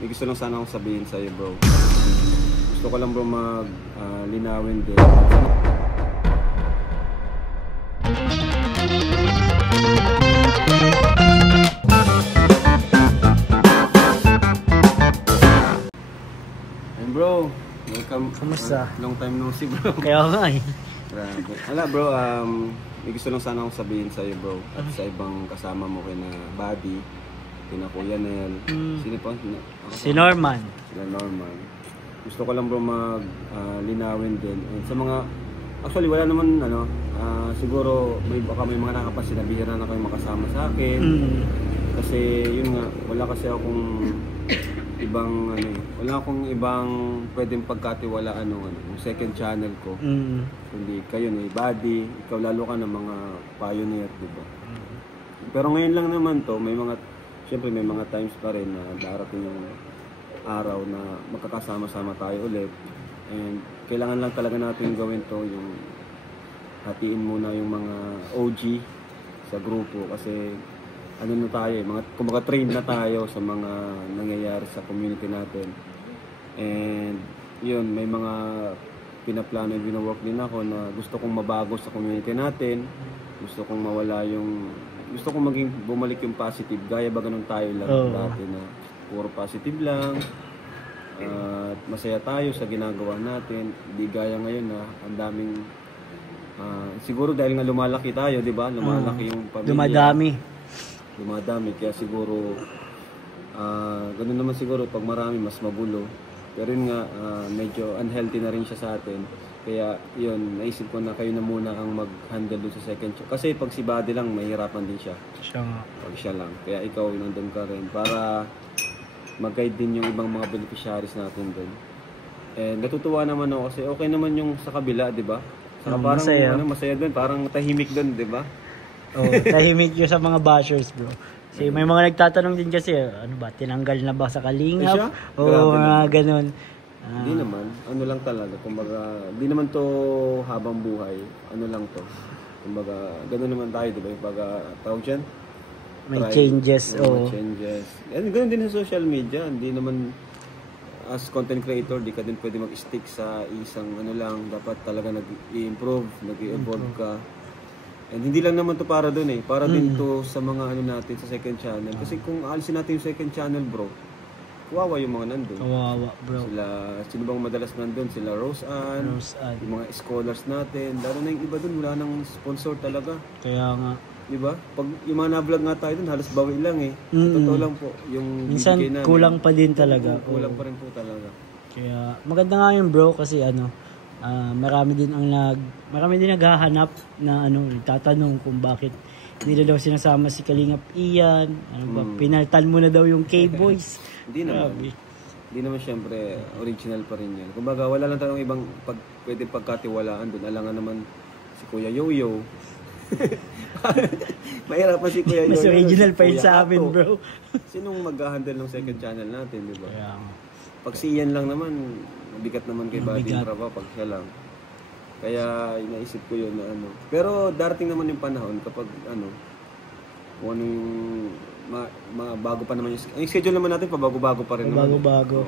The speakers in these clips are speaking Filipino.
may gusto lang sana akong sabihin sa'yo, bro. Gusto ko lang, bro, linawin din. And bro, welcome. Kamusta? Long time no see, bro. Kaya nga eh. Grabe. Hala, bro, may gusto lang sana akong sabihin sa'yo, bro. At sa ibang kasama mo kina Buddy, kina Kuya Nel. Sino pa? Si Norman. Sila Norman. Gusto ko lang, bro, linawin din. And sa mga, actually wala naman, siguro baka may mga nakapansin na bihira na kayo makasama sa akin. Kasi yun nga, wala akong ibang pwedeng pagkatiwalaan yung second channel ko. Hindi kayo ni Buddy, ikaw lalo ka ng mga pioneer, diba? Pero ngayon lang naman to, syempre may mga times pa rin na darating yung araw na magkakasama-sama tayo ulit. And kailangan lang talaga natin gawin to, yung hatiin muna yung mga OG sa grupo kasi na tayo, kumbaga trained na tayo sa mga nangyayari sa community natin. And yun, may mga pinaplano yung binawork din ako na gusto kong mabago sa community natin. Gusto kong bumalik yung positive. Gaya ba ganun tayo lang dati na puro positive lang. At masaya tayo sa ginagawa natin. Hindi gaya ngayon na ang daming siguro dahil nga lumalaki tayo, di ba? Lumalaki yung pamilya. Dumadami, kaya siguro ganun naman siguro pag marami mas magulo. Pero yun nga, medyo unhealthy na rin siya sa atin. Kaya yun, naisip ko na kayo na muna ang mag-handle dun sa second show. Kasi pag si Buddy lang, mahirapan din siya. Pag siya lang. Kaya ikaw, nandun ka rin. Para mag-guide din yung ibang mga beneficiaries natin dun. And natutuwa naman ako kasi okay naman yung sa kabila, di ba? Saka parang masaya dun, parang tahimik dun, di ba? Tahimik yun sa mga bashers, bro. Kasi may mga nagtatanong din kasi, tinanggal na ba sa Kalingap? Mga ganun. Hindi naman, lang talaga, kumbaga, hindi naman to habang buhay, lang to. Kumbaga, ganun naman tayo, di ba? Kumbaga, tawag dyan? May changes, changes. And ganun din sa social media, hindi naman, as content creator, di ka din pwede mag-stick sa isang lang, dapat talaga nag-i-improve, nag-i-evolve ka. And hindi lang naman to para doon para din to sa mga natin sa second channel. Kasi kung alisin natin yung second channel, bro, kawawa yung mga nandun. Kawawa, bro. Sino bang madalas nandun? Sila Rose Ann, yung mga scholars natin. Lalo na yung iba dun, wala nang sponsor talaga. Kaya nga. Diba? Pag yung mga na-vlog nga tayo dun, halos bawi lang Totoo lang po. Yung minsan kulang pa din talaga. Kulang pa rin po talaga. Kaya maganda nga yun, bro, kasi marami din naghahanap na tatanong kung bakit hindi na daw sinasama si Kalingap Ian. Pinaltan mo na daw yung K-Boys. Hindi naman. Hindi naman syempre original pa rin yan. Kumbaga wala lang tayong ibang pwede pagkatiwalaan doon. Alangan naman si Kuya Yoyo. Mahirap pa si Kuya Yoyo. Mas original pa yun sa amin, bro. Sinong mag-handle ng second channel natin, di ba? Pag si Ian lang naman, mabigat naman kay Buddy Traba pag siya lang. Kaya inaisip ko yun na Pero darating naman yung panahon kapag kung ano yung bago pa naman yung schedule naman natin, pabago-bago pa rin naman. Bago-bago.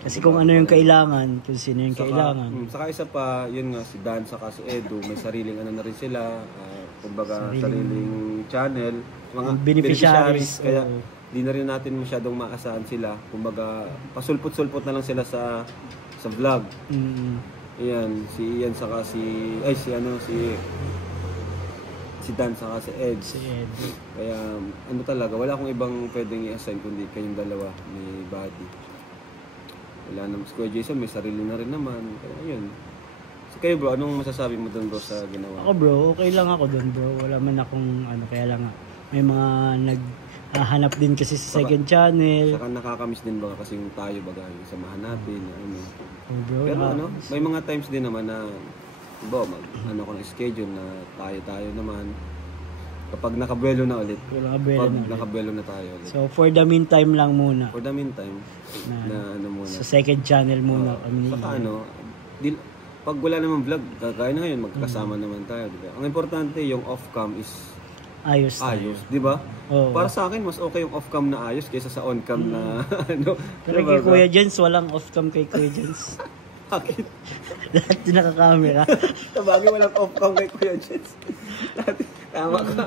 Kasi kung ano yung kailangan, kung sino yung kailangan. Saka isa pa, yun nga, si Dan saka si Edu, may sariling na rin sila. Kumbaga, sariling channel. Mga beneficiaries. Kaya di na rin natin masyadong maasahan sila. Kumbaga, pasulpot-sulpot na lang sila sa vlog. Ayan, si Ian saka si Dan saka si Ed. Kaya talaga, wala akong ibang pwedeng i-assign kundi kayong dalawa ni Buddy. Wala naman. Si Kuya Jason may sarili na rin naman. Kaya yun. So kayo, bro, anong masasabi mo doon, bro, sa ginawa? Ako, bro, okay lang ako doon, bro. Wala man akong kaya lang may mga hanap din kasi sa second channel. Saka nakakamiss din ba kasi yung tayo baga yung samahan natin. Bro, pero may mga times din naman na ko ng schedule na tayo naman. Kapag nakabuelo na ulit. Nakabuelo na tayo ulit. So for the meantime lang muna. For the meantime na muna. Sa second channel muna kami. Saka pag wala naman vlog, kaya na ngayon magkakasama naman tayo, diba? Ang importante yung off-cam is ayos tayo. ayos, di ba? Oo. Para sa akin, mas okay yung off-cam na ayos kaysa sa on-cam na ano. Pero Diba, kay bro? Kuya Jens, walang off-cam kay Kuya Jens. Bakit? Lahat din nakakamera. Sabagay, walang off-cam kay Kuya Jets. Tama ka.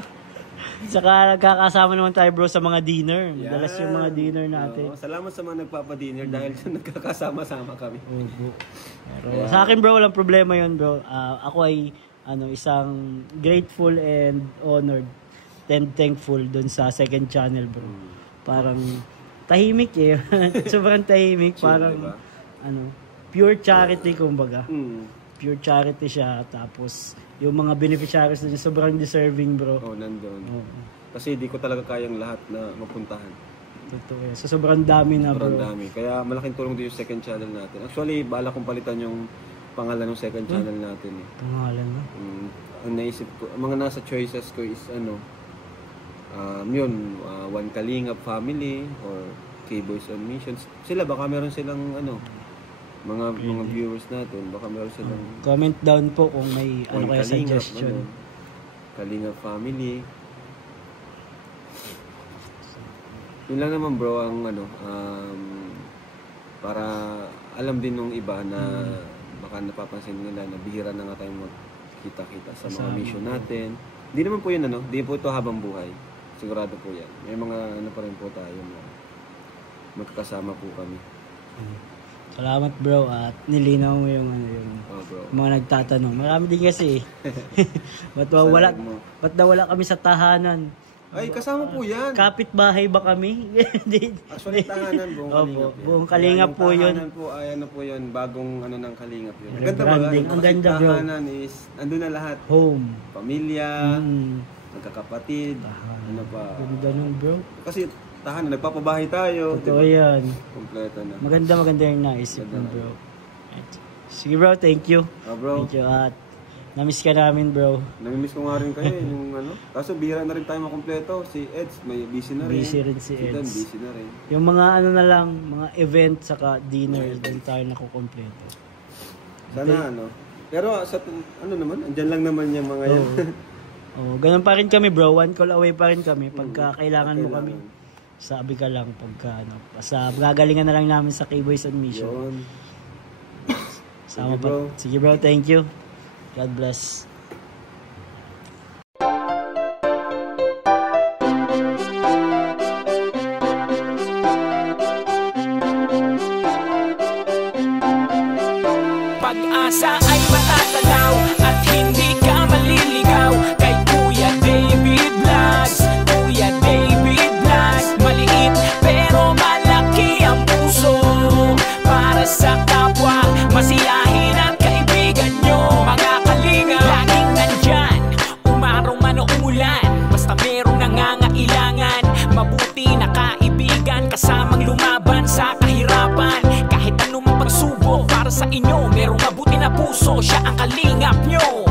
Saka nagkakasama naman tayo bro sa mga dinner. Madalas yung mga dinner natin. Oo, salamat sa mga nagpapa-dinner dahil sa nagkakasama-sama kami. Opo. Pero sa akin bro, walang problema yun bro. Ako ay isang grateful and honored and thankful dun sa second channel bro. Parang tahimik eh. Sobrang tahimik. Chill, Parang diba? pure charity kumbaga. Mm. Pure charity siya. Tapos yung mga beneficiaries na sobrang deserving bro. Oh, nandun. Oo. Kasi di ko talaga kayang lahat na mapuntahan. Totoo yan. So sobrang dami na bro. Sobrang dami. Kaya malaking tulong din yung second channel natin. Actually, bala kong palitan yung pangalan ng second channel natin. Eh. Pangalan na. Ang naisip ko, ang mga nasa choices ko is yun, One Kalingap Family or K-Boys on Missions. Sila baka meron silang mga viewers natin, baka meron silang Comment down po kung may One kaya Kalingap, suggestion. Kalingap Family. Yun lang naman bro ang para alam din nung iba na baka napapansin nila na bihira na nga tayong magkita-kita sa mga mission natin. Hindi naman po yun hindi po ito habang buhay. Sigurado po yan. May mga pa rin po tayo na magkakasama po kami. Salamat bro at nilinaw mo yung Bro. mga nagtatanong. Marami din kasi. Ba't nawala kami sa tahanan? Ay, kasama po yan. Kapit-bahay ba kami? Actually, tahanan, buong Kalingap yan. Buong Kalingap po yun. Tahanan po, po yun, bagong ng Kalingap yun. Ang ganda ba? Rebranding. Ang ganda bro. Tahanan is, andun na lahat. Home. Pamilya, magkakapatid, ano pa. Ganda nun bro. Kasi tahanan, nagpapabahay tayo. Totoo yan. Kompleto na. Maganda yung naisip mo bro. Sige bro, thank you. Bro. Thank you at namiss ka namin bro. Namimiss ko nga rin kayo yung Kaso bihira na rin tayo makompleto. Si Eds, may busy na rin. Busy rin si Eds. Dan, busy na rin. Yung mga na lang, mga event saka dinner, doon tayo nakukompleto. Sana Pero sa naman, andyan lang naman yung mga yan. Ganun pa rin kami bro, one call away pa rin kami pagka kailangan mo kami. Sabi ka lang pagka basta gagalingan na lang namin sa K-Boys on Mission. Yun. Sama pa. Sige bro, thank you. God bless. Pag-asa ay matatanaw at hindi ka maliligaw kay Kuya David Vlogs. Kuya David Vlogs, maliit pero malaki ang puso para sa kapwa, masiyahin at kaibigan nyo. Mga kalinga, laging nandyan, umaraw man o umulan, basta merong nangangailangan. Mabuti na kaibigan, kasamang lumaban sa kahirapan. Kahit anumang pagsubok para sa inyo, merong mabuti na puso, siya ang kalingap nyo.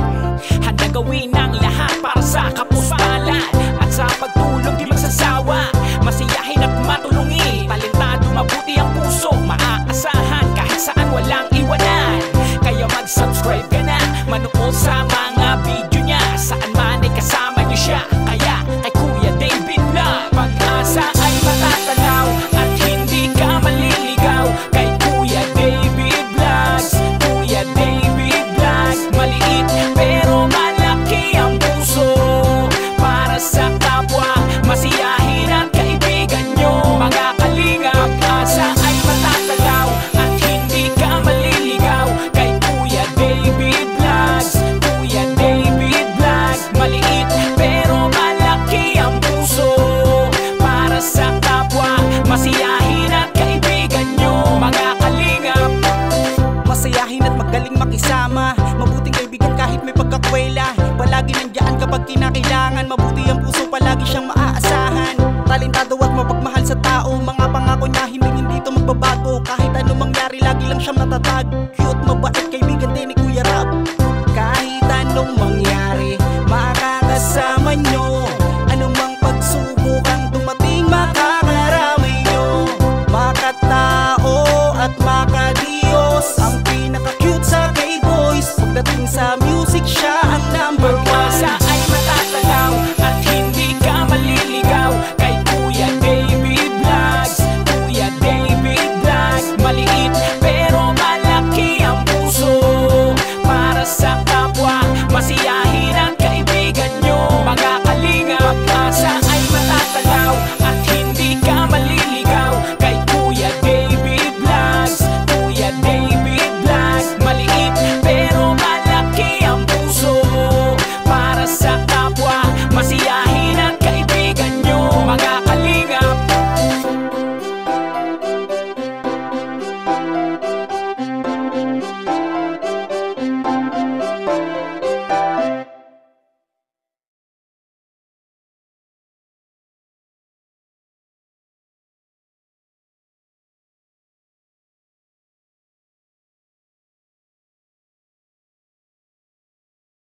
Handa gawin ang lahat para sa kapustalan at sa pagtulong di magsasawa, masiyahin at matulungi. Talentado, mabuti ang puso, maaasahan kahit saan walang iwanan. Kaya mag-subscribe ka na, manood sa mga video niya, saan man ay kasama niyo siya. Kaya kay Kuya David Vlog, pag-asa ay matatanaw at hindi ka maliligaw kay Kuya David Vlogs. Kuya David Vlogs, maliit pero malaki ang puso para sa kapwa, masiyahin at kaibigan nyo. Mga kalinga, pag-asa ay matatanaw at hindi ka maliligaw kay Kuya David Vlogs. Kuya David Vlogs, maliit pero malaki ang puso para sa kapwa, masiyahin at kaibigan nyo. Mga kalingap, masayahin at magaling makisama, mabuting kaibigan kahit may pagkakwela. Palagi nandiyan kapag kinakailangan, mabuti ang puso, palagi siyang maaasahan. Talentado at mapagmahal sa tao, mga pangako niya hindi ito magbabago. Kahit ano mangyari, lagi lang siyang natatag. Cute, mabait, kaibigan